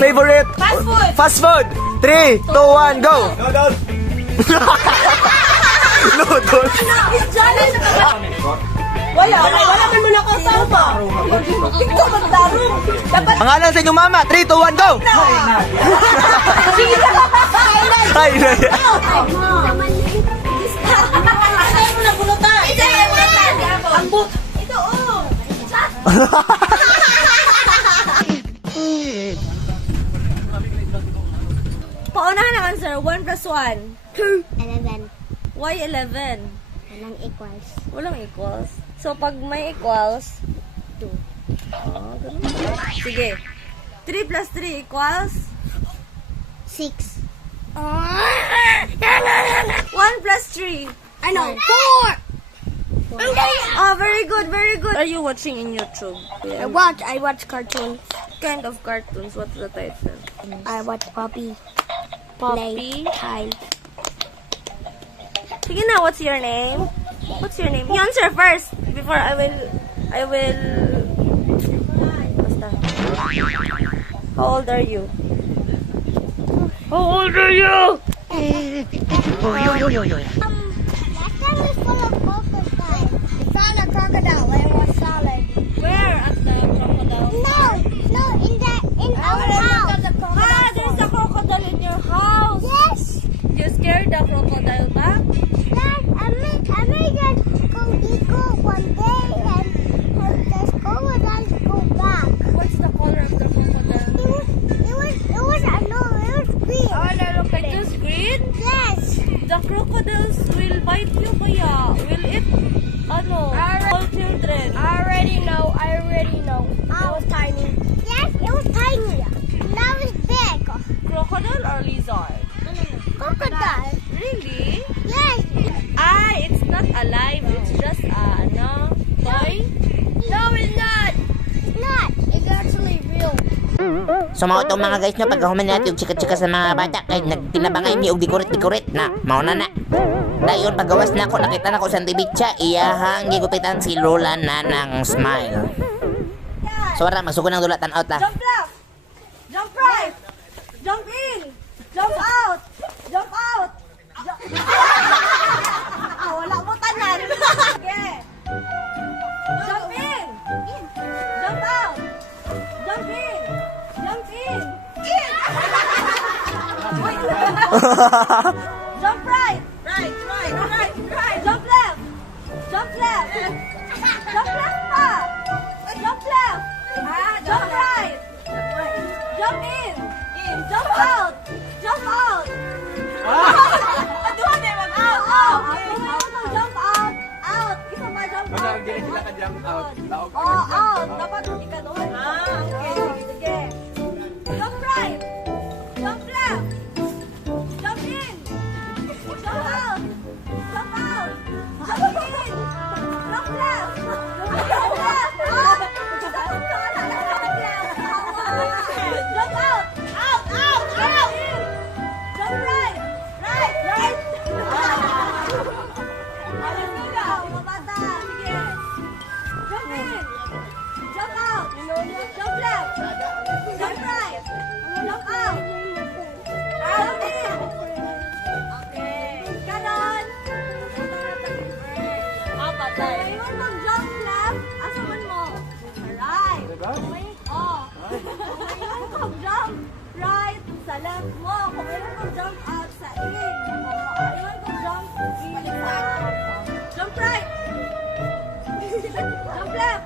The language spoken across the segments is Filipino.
Favorite fast food. 3, 2, 1, go. Noodles. Noodles. Wala man muna kang tama. Ikaw magdarong. Dapat Pangalan sa inyong mama. 3, 2, 1, go. sige na. Ay, Ayaw mo na bulutan. Ang but. Ito, oh. Paunahan naman, sir. 1 plus 1. 11. Why 11? Walang equals. Walang equals. So, pag may equals, 2. ganun. Sige. 3 plus 3 equals 6. 1 plus 3. Ano? 4! Oh, very good, very good. Are you watching in YouTube? I watch cartoons. What kind of cartoons? What's the title? I watch Poppy. Poppy? Time. Sige na, what's your name? What's your name? You answer first before I will basta. How old are you? How old are you? Last time was full of crocodiles. We found a crocodile and it was solid. Where at the crocodile? No, in our house. Ah, there's a crocodile in your house. Yes. You scared the crocodile back? Dad, I made us go eagle one day and the crocodiles go back. What's the color of the crocodile? It was green. It was green? Yes. The crocodiles will bite you, kaya will it, all children. I already know. It was tiny. Yes, it was tiny. Now it's big. Crocodile or lizard? Crocodile. Really? Yes. It's not alive. It's just toy. No, it's not. It's not. It's actually real. So mao itong mga guys no, pagkahuman natin yung chika-chika sa mga bata kay nagtinabangay mi og dikurit-dikurit na mauna na. Dayon paggawas na ako nakita na ko sa tibitsa iyahang gigupitan si Lola na ng smile. So wala masugo ng dulatan out ta. Jump left. Jump right. Jump in. Jump out. Jump out. Wala mo tanan. Okay. Jump in. Jump out. Jump in. Jump in. Jump right. Right. Jump left. Jump left. Jump left pa. Jump left. Jump right. Jump in. Jump out. Jump out. Aduhan eh, mag-out. Jump out. Out. Isa pa jump out. Sila ka jump out. Out. Dapat ika doon. Okay. Sige. Jump right. Jump left. Jump in. Jump out. Jump out. Jump in. Jump left. Jump left. Jump out. Out. Jump right. Right. Mga bata. Sige. Jump in. Jump out. Jump left. Jump right. Jump out. Jump in. Okay. Ganon. Patay. Ngayon mag-jump left. Asaman mo. Right. Ngayon mag-jump right sa left mo. Kung ngayon mag-jump out sa in. Ngayon mag-jump in sa jump right. Jump left.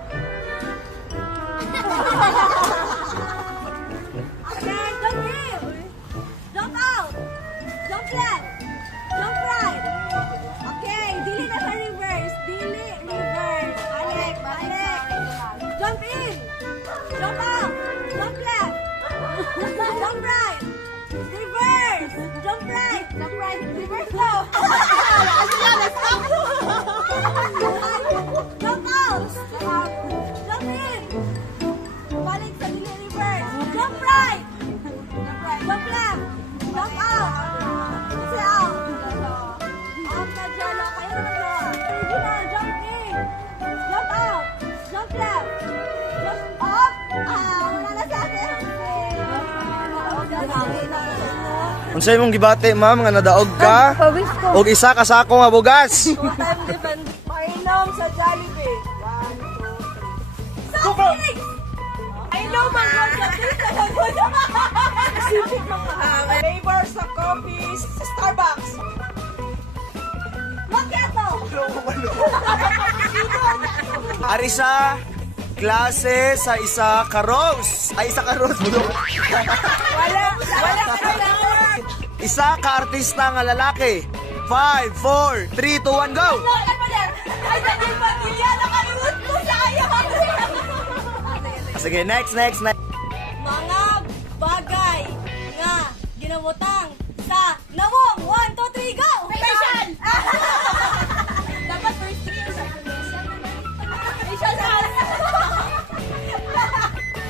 Okay, jump in. Jump out. Jump left. Jump right. Okay, dili na sa reverse. Reverse. Balik. Jump in. Jump out. Jump left. Jump right. Reverse. Jump right. Reverse now. Jump out. Jump in. Balik sa dili reverse. Jump right. Jump left. Jump out. Kasi out. Out na dyan. Kayo na dyan. Original. Jump in. Jump out. Jump left. Jump up. Wala Unsay mong gibati, ma'am, nga nadaog ka? Pawis ko. Og isa ka sa akong nga bugas. Two-time defend. Mainom sa Jollibee. 1, 2, 3. Something! I know mga sa pizza na good. Specific mga flavor sa coffee sa Starbucks. Macchiato! Arisa, klase sa isa ka rose. Ay, isa ka rose. Wala kailangan. Isa ka artista nga lalaki. 5, 4, 3, 2, 1, go! Ay, dahil pamilya, nakalimut ko sa kayo. Sige, next. Mga bagay nga ginamutang sa nawong. 1, 2, 3, go! Station! Dapat first 3 years. Station!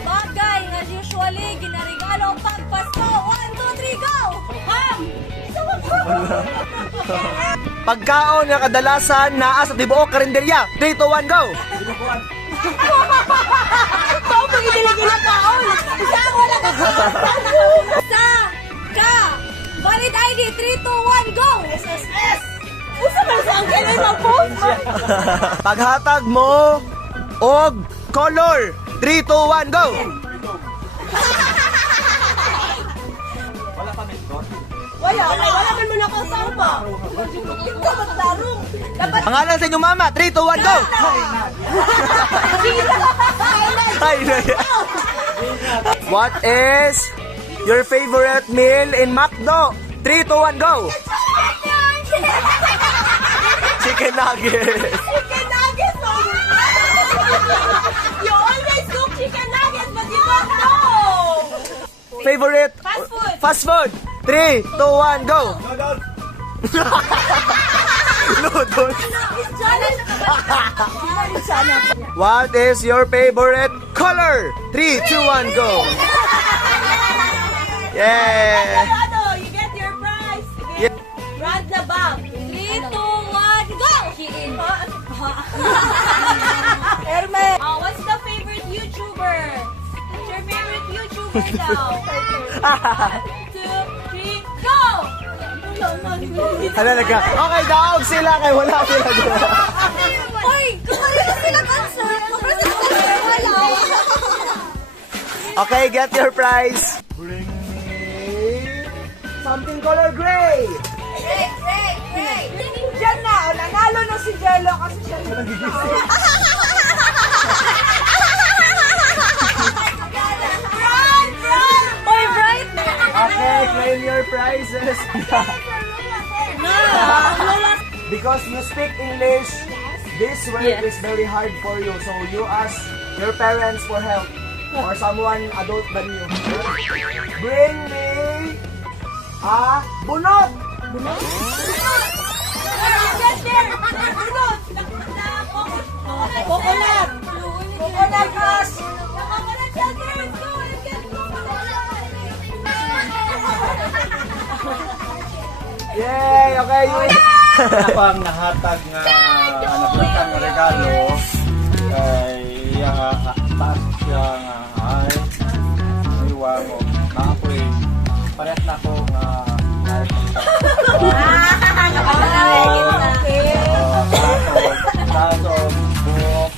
Bagay nga usually ginarigalo pag Pasko. 1, 2, 3, go! Ham! Pagkaon nga kadalasan naa sa tibuok karinderya. 3, 2, 1, go! Pao, pag-idiligin na kaon. Isa, wala ka. Sa, ka, valid ID, 3, 2, 1, go! SSS! Usa man sa ang kailan mag-post? Paghatag mo og color. 3, 2, 1, go! Wala man mo na kasama. Ito, maglarong. Dapat Pangalan sa inyong mama. 3, 2, 1, go! Ay, what is your favorite meal in McDo? 3, 2, 1, go! Chicken nuggets. chicken nuggets. You always cook chicken nuggets, but you don't know. Favorite Fast food. fast food. 3, 2, 1, go! Noodles. What is your favorite color? 3, 2, 1, go! Yeah! Ano, you get your prize. Yeah. Run the bag. 3, 2, 1, go! Hermes. What's the favorite YouTuber? What's your favorite YouTuber now? 1, 2, 3, go! Hala ka. Okay, daog sila kay wala sila doon. Uy! Kumari na sila answer. Wala. Okay, get your prize. Bring me something color gray. Diyan na. Nanalo na si Jello kasi siya Bright! Uy, Bright! Okay, claim your prizes. No! Because you speak English, this word is very hard for you. So you ask your parents for help or someone adult than you. Bring me a bunot. Get there! Coconut! Coconut crush! Coconut shelter! Let's go! Let's get Yay! Okay, you Ako ang nahatag nga naputang regalo kay taas siya nga ay iwa mo na ako'y parehas na ako nga ay taso buhok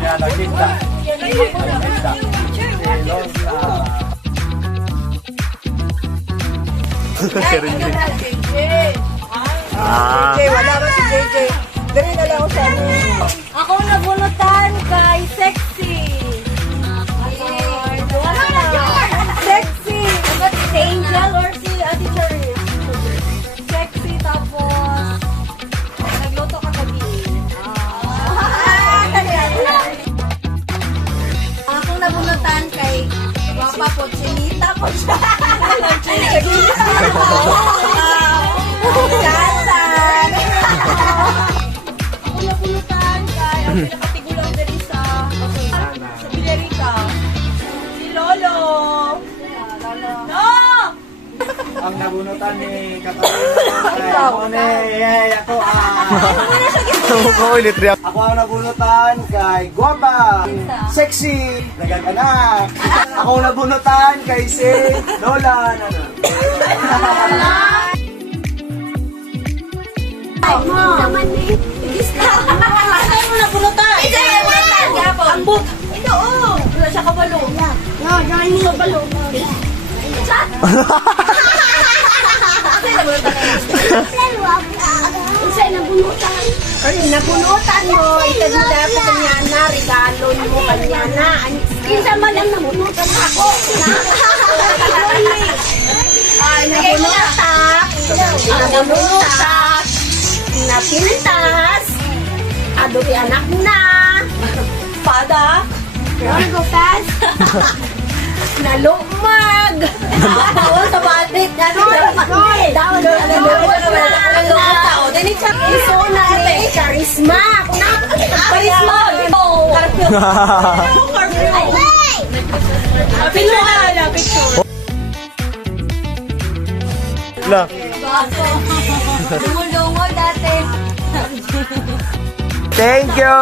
nga nagkita silong JJ, wala ba si JJ? Dali na lang ako sa Ako nabunutan kay Sexy. Wala na yun! Sexy! Si Angel or si Ate Cherry? Sexy, tapos nagluto ka gabi. Akong nabunutan kay Guapa po, Chinita po siya. Chinita! Kasan! Ako napulutan kay ang pinakatigulang dali sa Pilerica. Si Lolo! No! ang nabunutan ni Katarina ako Mukha ulit react. ako ang nabunutan kay Guapa sexy nagaganak Akong nabunutan kay si Nolan. Ano? Naman eh. Ano mo na bunutan? Ito yung bunutan. Ambot. Ito oh. Wala siya kabalo. No, Johnny. Kabalo. Chat. Isa nabunutan. Ay, nabunutan mo. Ito dapat kanya na. Regalo mo kanya na. Isa man lang nabunutan ako. Ay, nabunutan. Nabunutan. Napintas. Adobe anak na. Pada. Wanna go fast? Nalumag. Bawal sa batik. Down. Iso na eh. Charisma. Charisma. Picture na. Picture. La. Dumul-dumul dati. Thank you.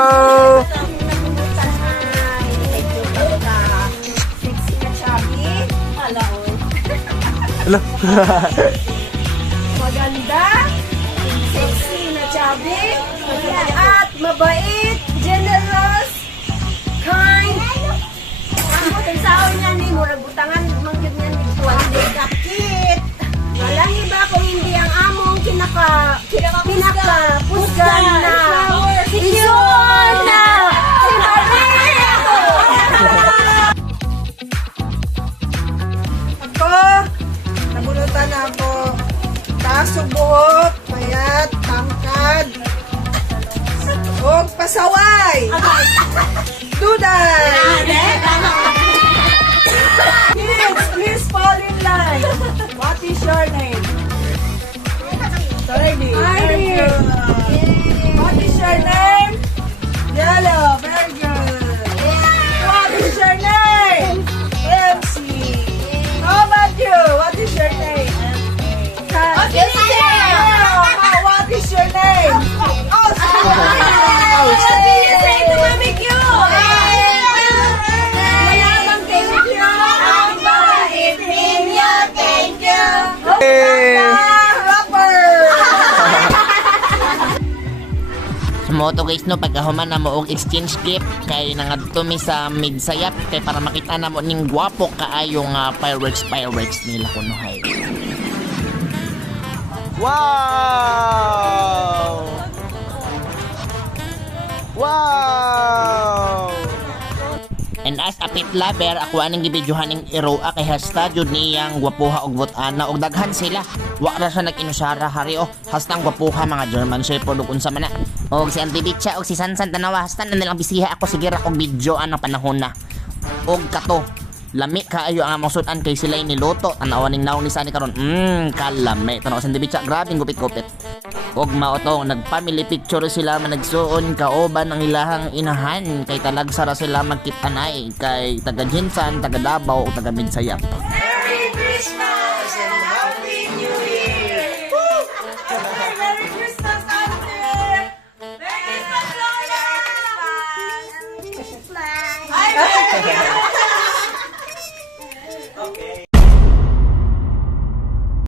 Sexy na chubby. Hello. Maganda. Sexy na chubby. At mabait. Generous. Kind. Ang sao niya ni murag butangan mangyud niya ni kuwalde kapit. Walang iba kung hindi ang among pinaka-pusgan na. Isun na. Si Maria. Ako, nabunutan ako. Taas ng buhok, payat, tangkad. Huwag pasaway. Duday. Please fall in line. What is your name? Sorry, What is your name? Yellow. Very good. What is your name? MC. How about you? What is your name? What is your name? Oh, What do you say to Mami Q? Mayabang thank you. Ang bait ninyo, thank you. rapper. Sumoto guys no, pagkahuman na mo og exchange gift kay nangadto mi sa midsayap kay para makita na mo ning gwapo kaayo nga fireworks nila kuno hay. Wow! Wow! And as a pit lover, ako aning gibidyohan ning iroa kay hashtag yun niyang gwapuha og butana og daghan sila. Wa ra siya nag-inusara hari oh. Hashtag gwapuha mga German Shepherd ug unsa man na. Og si Auntie Bicha og si Sansan tanawa hashtag na nilang bisiha ako sige ra og video ang panahon na. Og kato lami kaayo ang among sudan kay sila niluto tanawan ning naong ni sani karon kalami tanaw sa Auntie Bicha grabe gupit-gupit. Og maotong nag-family picture sila man nagsuon kaoban ang ilahang inahan kay talagsara sila magkit-anay kay taga Jinsan, taga Davao ug taga Midsayap. Merry Christmas and Happy New Year! Merry Christmas, Auntie! Merry Christmas, Lola! Ay,